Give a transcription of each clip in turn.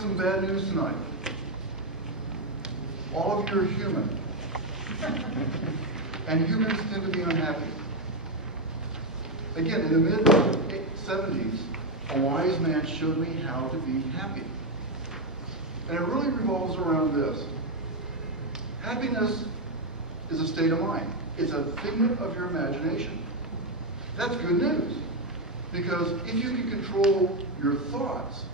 some bad news tonight. All of you are human. And humans tend to be unhappy. Again, in the mid-70s, a wise man showed me how to be happy. And it really revolves around this. Happiness is a state of mind. It's a figment of your imagination. That's good news. Because if you can control your thoughts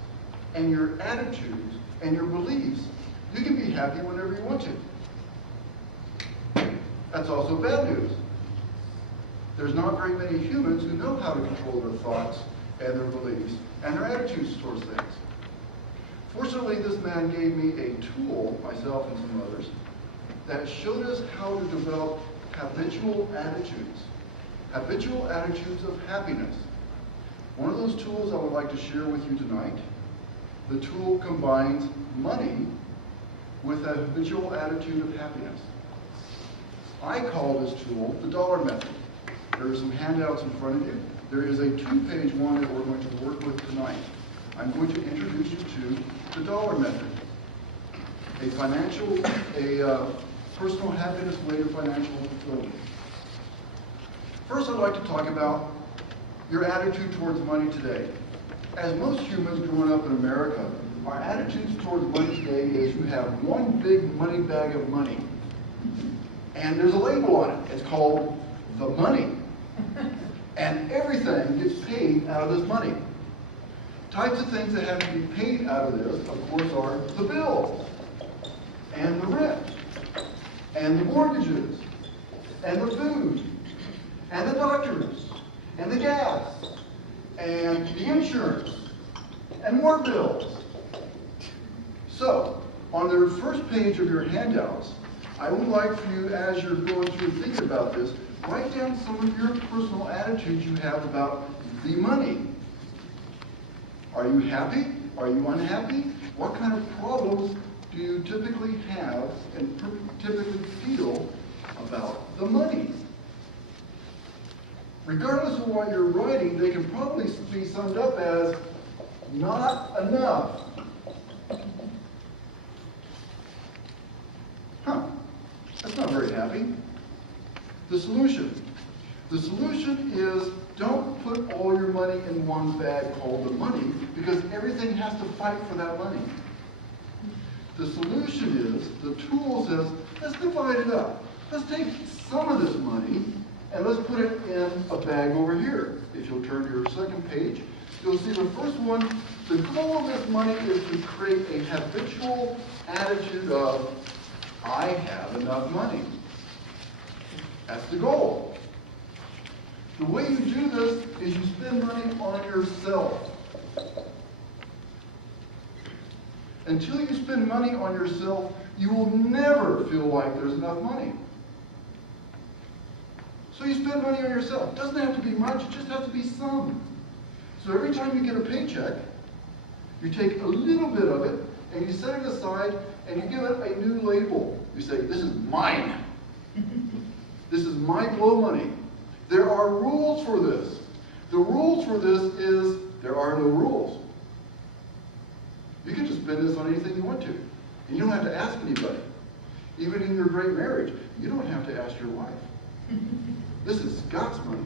and your attitudes and your beliefs, you can be happy whenever you want to. That's also bad news. There's not very many humans who know how to control their thoughts and their beliefs and their attitudes towards things. Fortunately, this man gave me a tool, myself and some others, that showed us how to develop habitual attitudes of happiness. One of those tools I would like to share with you tonight. The tool combines money with a habitual attitude of happiness. I call this tool the dollar method. There are some handouts in front of you. There is a 2-page one that we're going to work with tonight. I'm going to introduce you to the dollar method, a personal happiness way to financial fulfillment. First, I'd like to talk about your attitude towards money today. As most humans growing up in America, our attitudes towards money today is you have one big money bag of money, and there's a label on it. It's called the money. And everything gets paid out of this money. Types of things that have to be paid out of this, of course, are the bills, and the rent, and the mortgages, and the food, and the doctors, and the gas, and the insurance, and more bills. So, on the first page of your handouts, I would like for you, as you're going through thinking about this, write down some of your personal attitudes you have about the money. Are you happy? Are you unhappy? What kind of problems do you typically have and typically feel about the money? Regardless of what you're writing, they can probably be summed up as not enough. That's not very happy. The solution. The solution is don't put all your money in one bag called the money, because everything has to fight for that money. The solution is, the tool says, let's divide it up. Let's take some of this money and let's put it in a bag over here. If you'll turn to your second page, you'll see the first one. The goal of this money is to create a habitual attitude of, I have enough money. That's the goal. The way you do this is you spend money on yourself. Until you spend money on yourself, you will never feel like there's enough money. So you spend money on yourself. It doesn't have to be much, it just has to be some. So every time you get a paycheck, you take a little bit of it and you set it aside and you give it a new label. You say, this is mine. This is my blow money. There are rules for this. The rules for this is there are no rules. You can just spend this on anything you want to. And you don't have to ask anybody. Even in your great marriage, you don't have to ask your wife. This is Scott's money.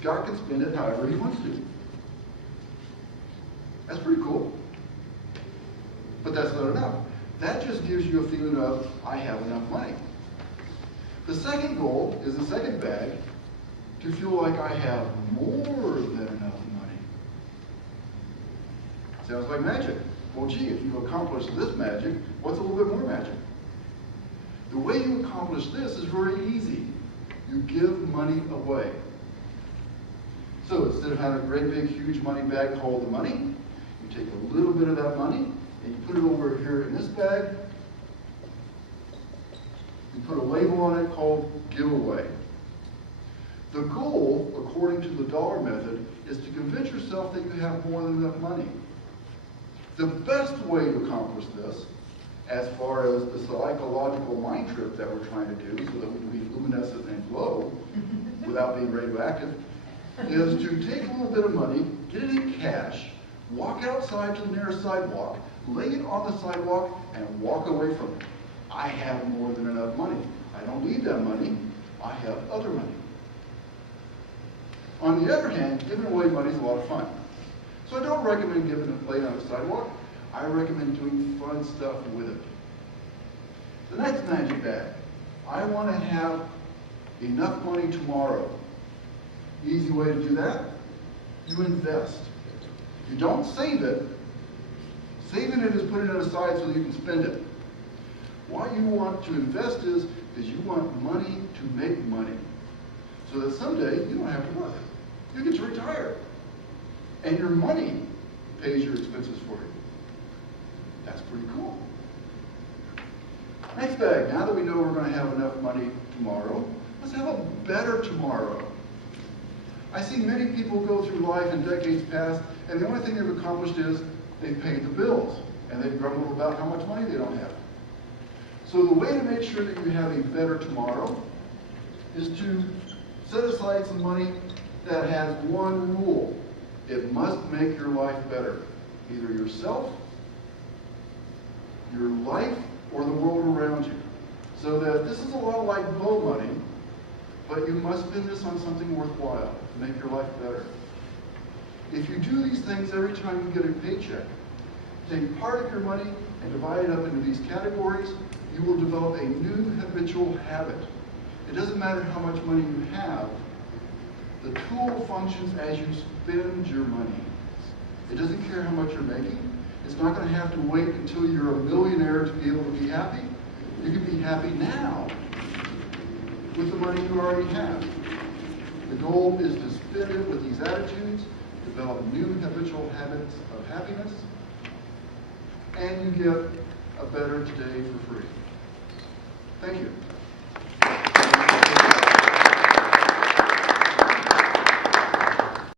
Scott can spend it however he wants to. That's pretty cool. But that's not enough. That just gives you a feeling of, I have enough money. The second goal is the second bag, to feel like I have more than enough money. Sounds like magic. Well, gee, if you accomplish this magic, what's a little bit more magic? The way you accomplish this is very easy. You give money away. So instead of having a great big huge money bag called the money, you take a little bit of that money and you put it over here in this bag. You put a label on it called giveaway. The goal, according to the dollar method, is to convince yourself that you have more than enough money. The best way to accomplish this, as far as the psychological mind trip that we're trying to do so that we can be luminescent and glow without being radioactive, is to take a little bit of money, get it in cash, Walk outside to the nearest sidewalk, lay it on the sidewalk, and walk away from it. I have more than enough money. I don't need that money. I have other money. On the other hand, giving away money is a lot of fun. So I don't recommend giving it laying on the sidewalk. I recommend doing fun stuff with it. The next magic bag. I want to have enough money tomorrow. Easy way to do that, you invest. You don't save it. Saving it is putting it aside so that you can spend it. Why you want to invest is you want money to make money. So that someday you don't have to work. You get to retire. And your money pays your expenses for you. That's pretty cool. Next bag, now that we know we're going to have enough money tomorrow, let's have a better tomorrow. I see many people go through life in decades past, and the only thing they've accomplished is they've paid the bills, and they've grumbled about how much money they don't have. So the way to make sure that you have a better tomorrow is to set aside some money that has one rule. It must make your life better. Either yourself, your life, or the world around you. So that this is a lot like blow money, but you must spend this on something worthwhile to make your life better. If you do these things every time you get a paycheck, take part of your money and divide it up into these categories, you will develop a new habitual habit. It doesn't matter how much money you have, the tool functions as you spend your money. It doesn't care how much you're making. It's not going to have to wait until you're a millionaire to be able to be happy. You can be happy now with the money you already have. The goal is to spend it with these attitudes, develop new habitual habits of happiness, and you get a better today for free. Thank you.